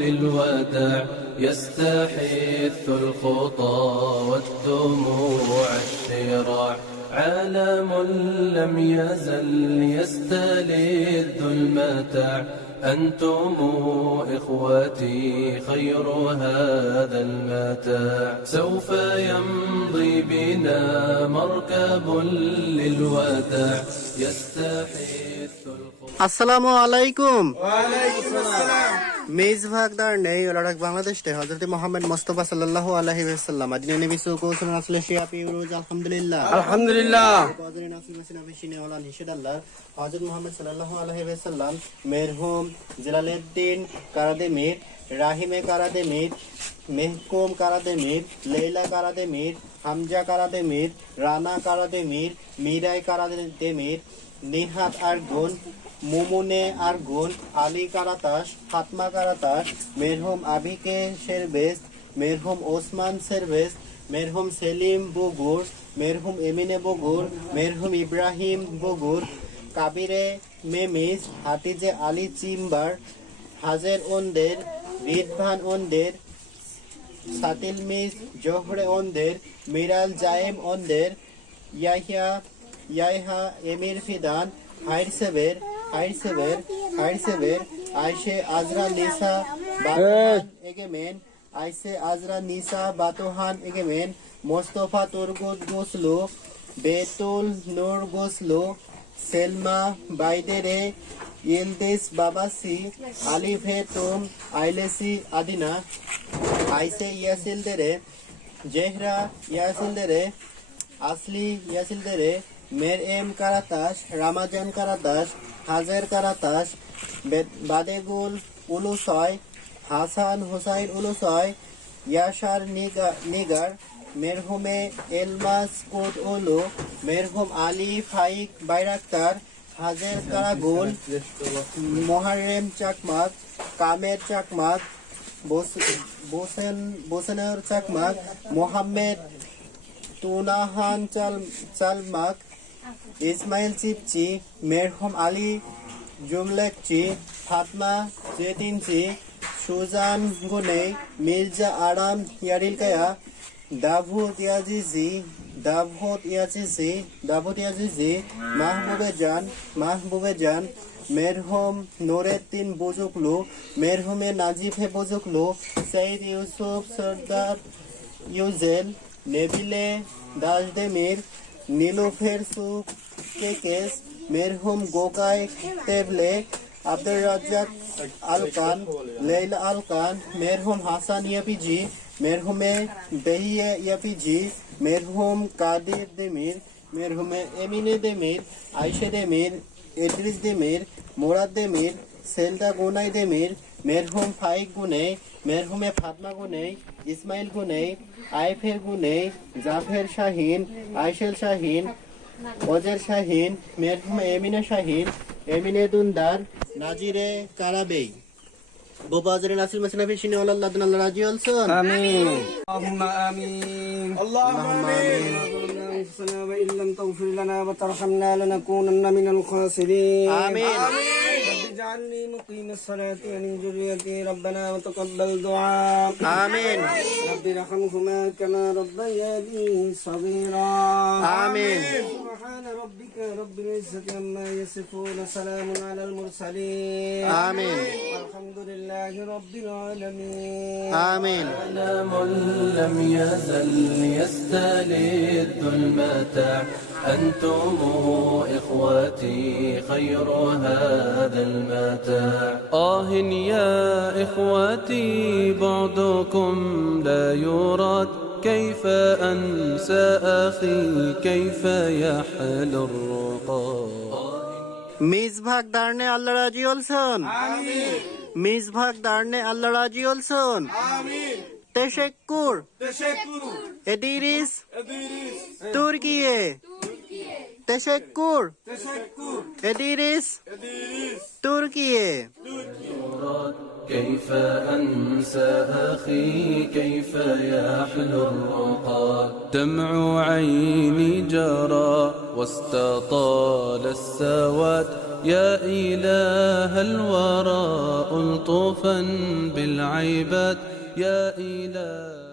للوداع يستحث الخطى والدموع الشراع عالم لم يزل يستلذ المتاع أنتم إخوتي خير هذا المتاع سوف يمضي بنا مركب للوداع يستحث আসসালামু আলাইকুম। ওয়ালাইকুম আসসালাম। মেজ ভাগদার নেই লড়াক বাংলাদেশ তে হযরত মুহাম্মদ মুস্তাফা সাল্লাল্লাহু আলাইহি ওয়াসাল্লাম আদিনে নবী সুকৌসুল রাসূল শিয়াপি উরুজ আলহামদুলিল্লাহ আলহামদুলিল্লাহ। বাজারে নাসিল মাসিনা বেশিনে ওলা নিশাদ আল্লাহ হযরত মুহাম্মদ সাল্লাল্লাহু আলাইহি ওয়াসাল্লাম মেরহুম Jalaluddin Karademir Rahime Karademir Mehkum Karademir Leyla Karademir Hamza Karademir Rana Karademir Miray Karademir Nihat Argun Mumine Argun Ali Karatas Fatma Karatas মেরহুম আবিকে শেরবেস্ট মেরহুম ওসমান শেরবেস্ট মেরহুম সেলিম বগুর মেরহুম এমিনে বগুর মেরহুম Ibrahim Bogur Kabire Memis Hatice Ali Cimbar Hacer Onder রিদভান ওন্দের সাতিল miss জোহরে ওন্দের মিরাল জায়েম ওন্দের ইয়াহা এমির ফিদান হাইরসেবের আইসে আজরা নিসা বাতোহান এগেমেন আইসে আজরা নিসা বাতোহান এগেমেন মোস্তফা তুরগুদ গোসলো বেতুল নূর গোসলো সেলমা বাইদেরে ইলদিস বাবাসি আলিফে তুম আইলেসি আদিনা আইসে ইয়াসিলদেরে জেহরা ইয়াসিলদেরে আসলি ইয়াসিলদেরে মের এম কারাতাস রামাজান কারাতাস হাজার কারাতাস বাদেগুল উলুসয় হাসান হুসাইন উলুসয় ইয়াসার নিগার মেরহুমে এলমাস কোট ওলু মেরহুম আলী ফাইক বাইরাক্তার হাজের কারাগুল মোহারেম চাকমাক কামের চাকমাক বোসেনের চাকমাক মোহাম্মেদ তুনাহান চালমাক ইসমাইল চিপচি মেরহুম আলী জুমলেকচি ফাতমা জেতিনচি সুজান গুনে মির্জা আরাম ইয়ারিলকায়া দাভুত ইয়াজিজি মাহবুবে জান মেরহুম নোরেদ্দিন বুজুকলু মেরহুমে নাজিফে বুজুকলু সঈদ ইউসুফ সর্দার ইউজেল নেবিলে দাসদেমির নীলুফের সুক কেকেস মেরহুম গোকাই তেবলে Abdur Razzak আলকান Leila আলকান মেরহুম Hasan ইয়াপিজি মেরহুমে বেহিয়ে ইয়াপিজি মেরহুম Kadir Demir মেরহুমে এমিনে Demir আইশে Demir Idris Demir Morad Demir Sealdah গুনাই দেমির মেরহুম ফাইক গুনে মেরহুমে ফাতমা গুনে ইসমাইল গুনে আইফের গুনে জাফের শাহিন আইশেল শাহিন ওজের শাহিন মেরহুমে এমিনে শাহিন এমিনে দুনদার নাজিরে কারাবেই বাজারে নাসিল মাসিনা ফিশিনে আল্লাহ আল্লাহ রাজি আলসন আমিন আল্লাহুম্মা আমিন আল্লাহুম্মা আমিন وإن لم تغفر لنا وترحمنا لنكونن من الخاسرين آمين رب اجعلني مقيم الصلاة ومن ذريتي ربنا وتقبل دعاء آمين رب ارحمهما كما ربياني صغيرا آمين سبحان ربك رب العزة عما يصفون سلام على المرسلين آمين والحمد لله رب العالمين آمين عالم لم يزل يستلذ المتاع أنتم إخوتي خير هذا المتاع يا إخوتي بعدكم لا يراد كيف أنسى أخي كيف يحلو الرقاد মিজ ভাগ দারনে আল্লাহ রাজি আলসন آمين মিজ ভাগ দারনে আল্লাহ রাজি আলসন آمين তেশেক্কুর تشكر এদিরিস إدريس তুর্কিয়ে তেশেক্কুর تشكر এদিরিস إدريس তুর্কিয়ে كيف أنسى أخي كيف يحلو الرقاد دمع عيني جرى واستطال السواد يا إله الورى معطوفا بالعيبات يا إله